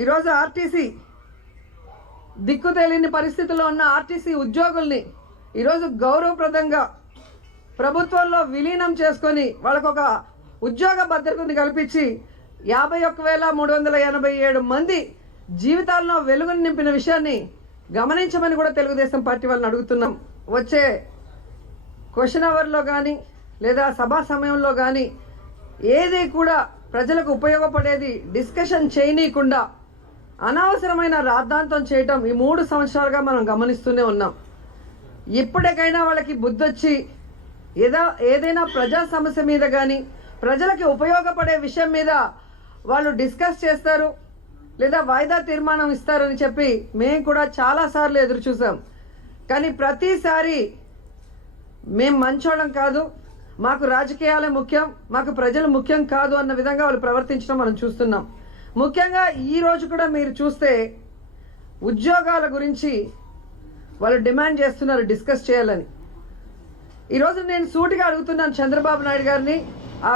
ఈరోజు ఆర్టీసీ దిక్కు తెలియని పరిస్థితుల్లో ఉన్న ఆర్టీసీ ఉద్యోగుల్ని ఈరోజు గౌరవప్రదంగా ప్రభుత్వంలో విలీనం చేసుకొని వాళ్ళకు ఒక ఉద్యోగ భద్రతని కల్పించి 51,387 మంది జీవితాల్లో వెలుగును నింపిన విషయాన్ని గమనించమని కూడా తెలుగుదేశం పార్టీ వాళ్ళని అడుగుతున్నాం. వచ్చే క్వశ్చన్ అవర్లో కానీ లేదా సభా సమయంలో కానీ ఏది కూడా ప్రజలకు ఉపయోగపడేది డిస్కషన్ చేయనీయకుండా అనవసరమైన రాద్ధాంతం చేయటం ఈ 3 సంవత్సరాలుగా మనం గమనిస్తూనే ఉన్నాం. ఇప్పటికైనా వాళ్ళకి బుద్ధొచ్చి ఏదైనా ప్రజా సమస్య మీద కానీ ప్రజలకి ఉపయోగపడే విషయం మీద వాళ్ళు డిస్కస్ చేస్తారు లేదా వాయిదా తీర్మానం ఇస్తారని చెప్పి మేము కూడా చాలాసార్లు ఎదురు చూసాం. కానీ ప్రతిసారి మేము మంచోళ్ళం కాదు, మాకు రాజకీయాలే ముఖ్యం, మాకు ప్రజలు ముఖ్యం కాదు అన్న విధంగా వాళ్ళు ప్రవర్తించడం మనం చూస్తున్నాం. ముఖ్యంగా ఈరోజు కూడా మీరు చూస్తే ఉద్యోగాల గురించి వాళ్ళు డిమాండ్ చేస్తున్నారు డిస్కస్ చేయాలని. ఈరోజు నేను సూటిగా అడుగుతున్నాను చంద్రబాబు నాయుడు గారిని, ఆ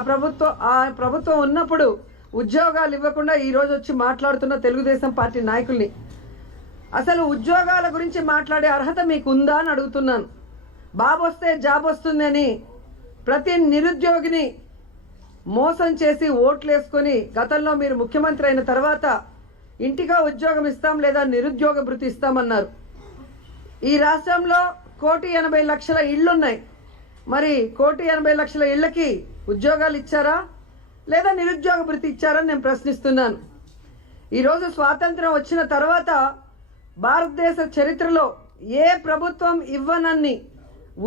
ప్రభుత్వం ఉన్నప్పుడు ఉద్యోగాలు ఇవ్వకుండా ఈరోజు వచ్చి మాట్లాడుతున్న తెలుగుదేశం పార్టీ నాయకుల్ని, అసలు ఉద్యోగాల గురించి మాట్లాడే అర్హత మీకు ఉందా అని అడుగుతున్నాను. బాబు వస్తే జాబ్ వస్తుందని ప్రతి నిరుద్యోగిని మోసం చేసి ఓట్లు వేసుకొని గతంలో మీరు ముఖ్యమంత్రి అయిన తర్వాత ఇంటిగా ఉద్యోగం ఇస్తాం లేదా నిరుద్యోగ భృతి ఇస్తామన్నారు. ఈ రాష్ట్రంలో 1,80,00,000 ఇళ్లున్నాయి. మరి 1,80,00,000 ఇళ్లకి ఉద్యోగాలు ఇచ్చారా లేదా నిరుద్యోగ భృతి ఇచ్చారని నేను ప్రశ్నిస్తున్నాను. ఈరోజు స్వాతంత్రం వచ్చిన తర్వాత భారతదేశ చరిత్రలో ఏ ప్రభుత్వం ఇవ్వనన్ని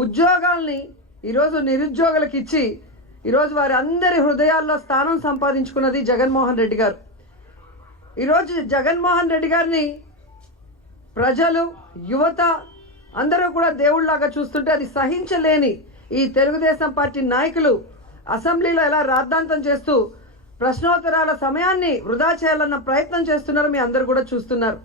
ఉద్యోగాల్ని ఈరోజు నిరుద్యోగులకు ఇచ్చి ఈరోజు వారి అందరి హృదయాల్లో స్థానం సంపాదించుకున్నది జగన్మోహన్ రెడ్డి గారు. ఈరోజు జగన్మోహన్ రెడ్డి గారిని ప్రజలు, యువత అందరూ కూడా దేవుళ్లాగా చూస్తుంటే అది సహించలేని ఈ తెలుగుదేశం పార్టీ నాయకులు అసెంబ్లీలో ఎలా రాద్ధాంతం చేస్తూ ప్రశ్నోత్తరాల సమయాన్ని వృధా చేయాలన్న ప్రయత్నం చేస్తున్నారు. మీ అందరూ కూడా చూస్తున్నారు.